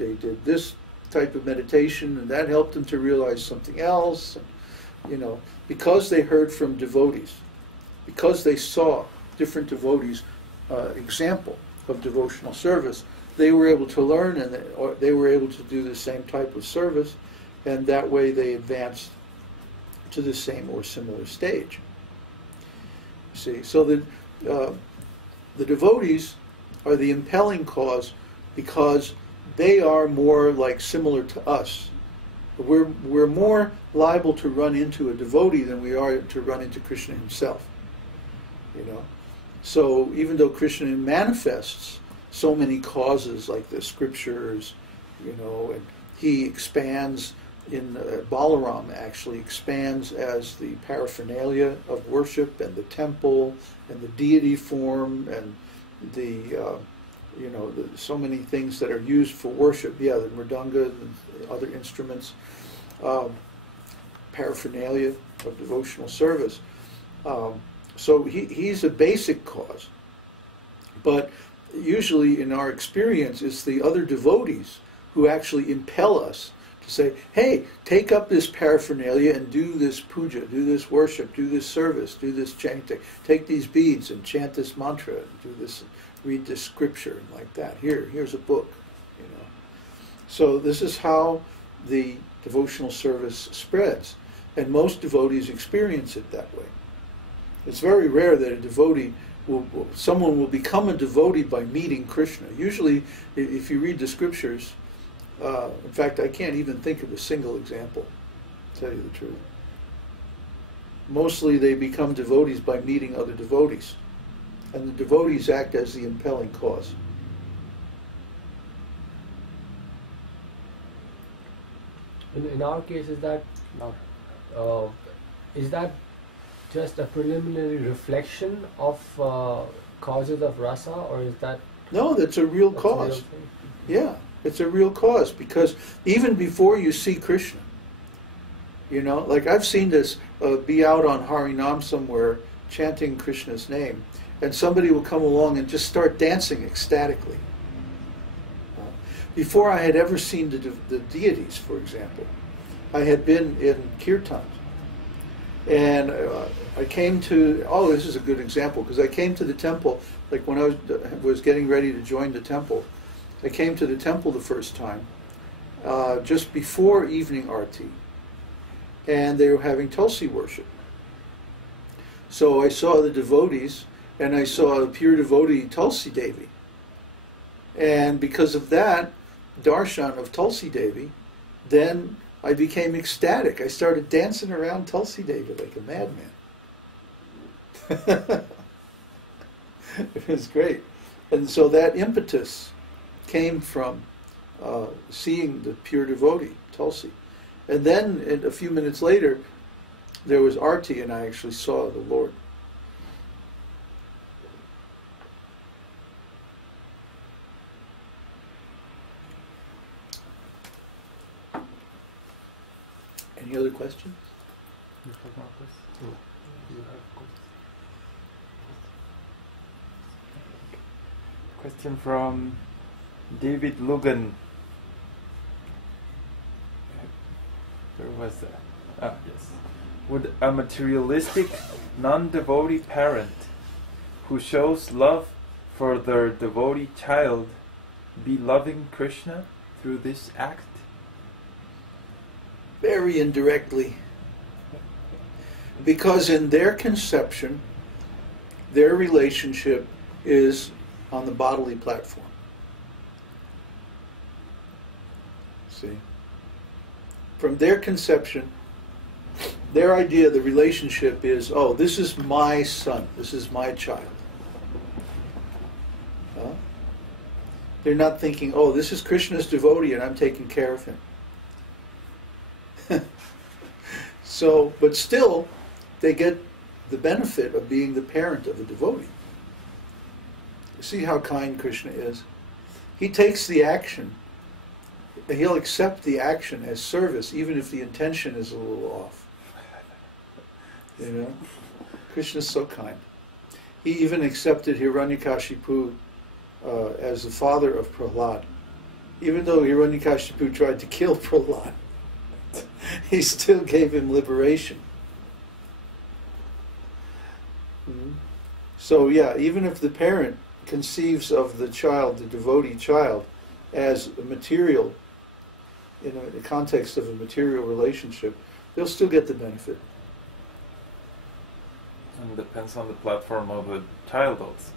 they did this type of meditation, and that helped them to realize something else. And, you know, because they heard from devotees, because they saw different devotees' example of devotional service, they were able to learn, and they were able to do the same type of service, and that way they advanced to the same or similar stage. See, so the devotees are the impelling cause because they are more like similar to us. We're more liable to run into a devotee than we are to run into Krishna himself. You know, so even though Krishna manifests so many causes like the scriptures, you know, and he expands in Balaram actually expands as the paraphernalia of worship and the temple and the deity form and the you know, so many things that are used for worship. Yeah, the mridanga and other instruments, paraphernalia of devotional service. So he's a basic cause. But usually in our experience, it's the other devotees who actually impel us to say, hey, take up this paraphernalia and do this puja, do this worship, do this service, do this chanting. Take these beads and chant this mantra, and do this, read this scripture, and like that. Here's a book, you know. So this is how the devotional service spreads. And most devotees experience it that way. It's very rare that a devotee someone will become a devotee by meeting Krishna. Usually, if you read the scriptures, in fact, I can't even think of a single example, to tell you the truth. Mostly they become devotees by meeting other devotees. And the devotees act as the impelling cause. In our case, is that just a preliminary reflection of causes of rasa, or is that... No, that's a real cause. Yeah, it's a real cause, because even before you see Krishna, you know, like I've seen this be out on Harinam somewhere, chanting Krishna's name, and somebody will come along and just start dancing ecstatically. Before I had ever seen the deities, for example, I had been in kirtans. And I came to, oh, this is a good example, because I came to the temple, like when I was getting ready to join the temple, I came to the temple the first time, just before evening arti, and they were having Tulsi worship. So I saw the devotees, and I saw a pure devotee, Tulsi Devi. And because of that, Darshan of Tulsi Devi, then I became ecstatic. I started dancing around Tulsi Devi like a madman. It was great. And so that impetus came from seeing the pure devotee, Tulsi. And then a few minutes later, there was Arti, and I actually saw the Lord. Any other questions? Question from David Lugan. Where was that? Ah, yes. Would a materialistic, non-devotee parent who shows love for their devotee child be loving Krishna through this act? Very indirectly. Because in their conception, their relationship is on the bodily platform. See? From their conception, their idea of the relationship is, oh, this is my son, this is my child. They're not thinking, oh, this is Krishna's devotee and I'm taking care of him. So, but still, they get the benefit of being the parent of a devotee. You see how kind Krishna is? He takes the action. He'll accept the action as service, even if the intention is a little off. You know? Krishna's so kind. He even accepted Hiranyakashipu as the father of Prahlad. Even though Hiranyakashipu tried to kill Prahlad, he still gave him liberation. So yeah, even if the parent conceives of the child, the devotee child, as a material, in the context of a material relationship, they'll still get the benefit. And it depends on the platform of the child also.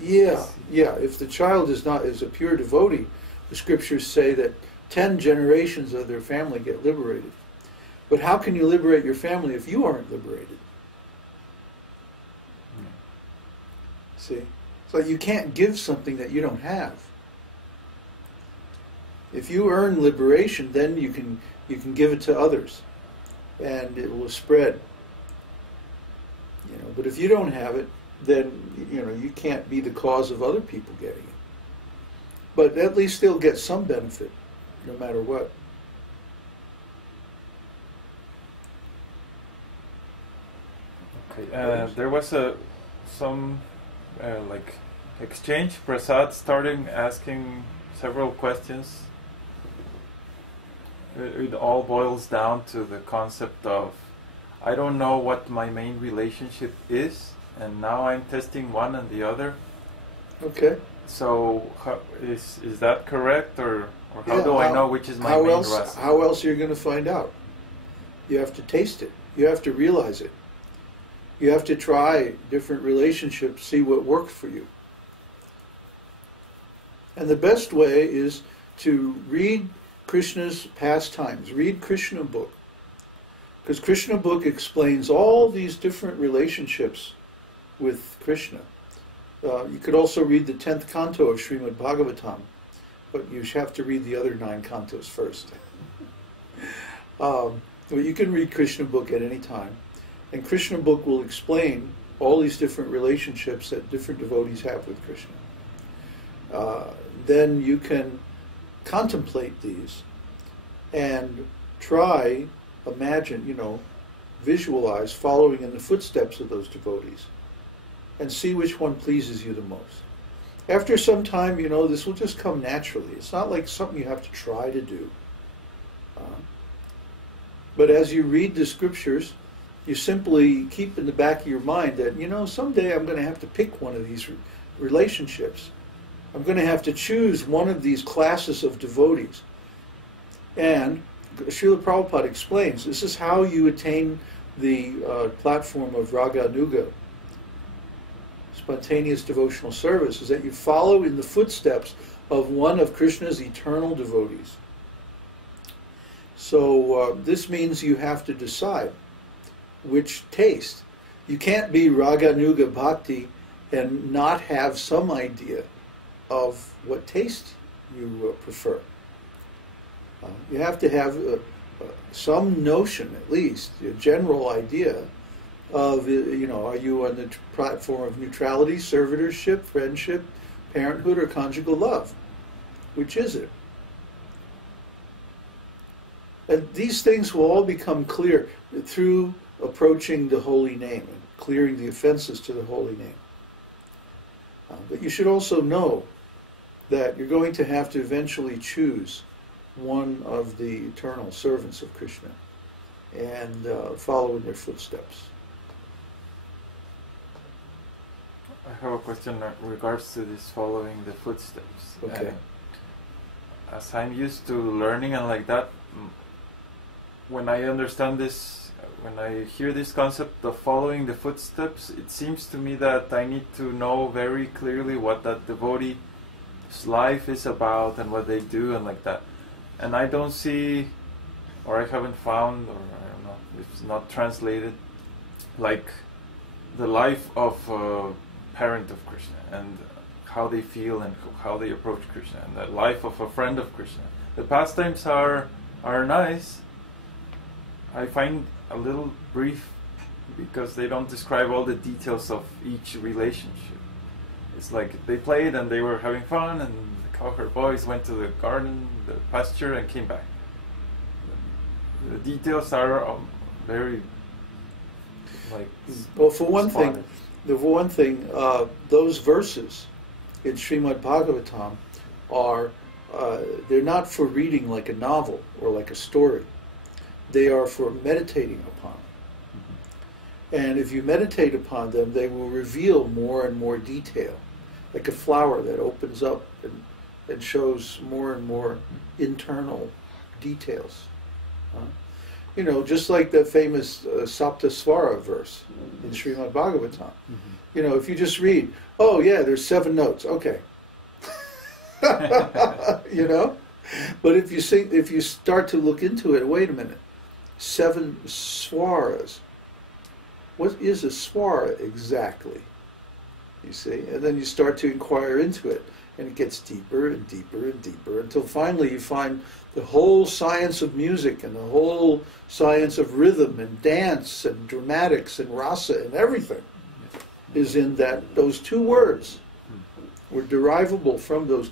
Yeah. If the child is a pure devotee, the scriptures say that 10 generations of their family get liberated. But how can you liberate your family if you aren't liberated? See? So you can't give something that you don't have. If you earn liberation, then you can give it to others, and it will spread. But if you don't have it, then you can't be the cause of other people getting it. But at least they'll get some benefit, no matter what. Okay. There was some exchange. Prasad starting asking several questions. It all boils down to the concept of, I don't know what my main relationship is, and now I'm testing one and the other. Okay. So is that correct, or how do I know which is my main rasa? How else are you going to find out? You have to taste it. You have to realize it. You have to try different relationships, see what works for you. And the best way is to read Krishna's pastimes, read Krishna book. Because Krishna book explains all these different relationships with Krishna. You could also read the 10th canto of Srimad Bhagavatam, but you have to read the other 9 cantos first. But you can read Krishna book at any time. And Krishna book will explain all these different relationships that different devotees have with Krishna. Then you can contemplate these and try, imagine, visualize following in the footsteps of those devotees and see which one pleases you the most. After some time, this will just come naturally. It's not like something you have to try to do. But as you read the scriptures, you simply keep in the back of your mind that, someday I'm going to have to pick one of these relationships. I'm going to have to choose one of these classes of devotees. And Śrīla Prabhupada explains, this is how you attain the platform of Raga Nuga, spontaneous devotional service, is that you follow in the footsteps of one of Krishna's eternal devotees. So this means you have to decide which taste. You can't be Raga Nuga Bhakti and not have some idea of what taste you prefer. You have to have some notion, at least, a general idea of, are you on the platform of neutrality, servitorship, friendship, parenthood, or conjugal love? Which is it? And these things will all become clear through approaching the holy name and clearing the offenses to the holy name. But you should also know that you're going to have to eventually choose one of the eternal servants of Krishna and follow in their footsteps. I have a question in regards to this following the footsteps. Okay. As I'm used to learning and like that, when I understand this, when I hear this concept of following the footsteps, it seems to me that I need to know very clearly what that devotee's life is about and what they do and like that. And I don't see, or I haven't found, or I don't know, it's not translated, like the life of a parent of Krishna and how they feel and how they approach Krishna, and the life of a friend of Krishna. The pastimes are nice. I find a little brief because they don't describe all the details of each relationship. It's like they played and they were having fun, and the cowherd boys went to the garden, the pasture, and came back. The details are very well. For one thing, those verses in Srimad Bhagavatam are they're not for reading like a novel or like a story. They are for meditating upon. And if you meditate upon them, they will reveal more and more detail, like a flower that opens up and shows more and more internal details. You know, just like the famous Saptasvara verse in Srimad Bhagavatam. You know, if you just read, oh yeah, there's 7 notes, okay. You know? But if you start to look into it, wait a minute, 7 swaras. What is a swara exactly? You see? And then you start to inquire into it, and it gets deeper and deeper and deeper until finally you find the whole science of music and the whole science of rhythm and dance and dramatics and rasa and everything is in those 2 words. Were derivable from those